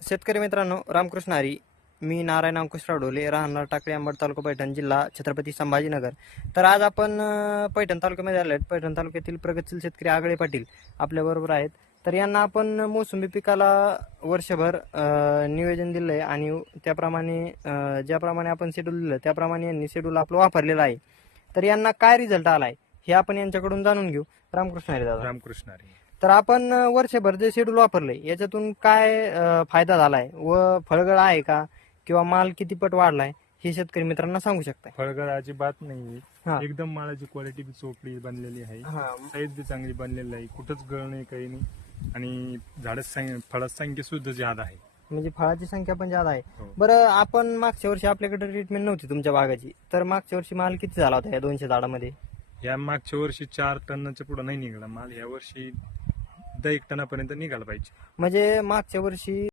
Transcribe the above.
शेतकरी मित्रांनो, रामकृष्ण हरी. मी नारायण अंकुश रावडोले, राहणार टाकळी, अंबड तालुका, पैठण जिल्हा छत्रपती संभाजीनगर. तर आज आपण पैठण तालुक्यामध्ये आलो आहेत. पैठण तालुक्यातील प्रगतशील शेतकरी आगळे पाटील आपल्याबरोबर आहेत. तर यांना आपण मोसंबी पिकाला वर्षभर नियोजन दिलं आहे आणि त्याप्रमाणे ज्याप्रमाणे आपण शेड्यूल दिलं त्याप्रमाणे यांनी शेड्यूल आपलं वापरलेलं आहे. तर यांना काय रिझल्ट आला आहे हे आपण यांच्याकडून जाणून घेऊ. रामकृष्ण हरी दादा. रामकृष्ण हरी. तर आपण वर्षभर जे शेड्यूल वापरलंय याच्यातून काय फायदा झालाय व फळगळ आहे का किंवा माल किती पट वाढलाय हे शेतकरी मित्रांना सांगू शकताय? फळगळ अजिबात नाही. हा. एकदम मालाची क्वालिटी बी चोपडी बनलेली आहे. हा. साईज बी चांगली बनलेली आहे. कुठंच गळ नाही, काही नाही. आणि फळाची संख्या सुद्धा ज्यादा आहे. म्हणजे फळाची संख्या पण जादा आहे. हो. बरं, आपण मागच्या वर्षी आपल्याकडे ट्रीटमेंट नव्हती तुमच्या बागाची, तर मागच्या वर्षी माल किती झाला होता या 200 झाडामध्ये? या मागच्या वर्षी 4 टनाच्या पुढे नाही निघाला माल. या वर्षी 10 टनापर्यंत निघाला पाहिजे. म्हणजे मागच्या वर्षी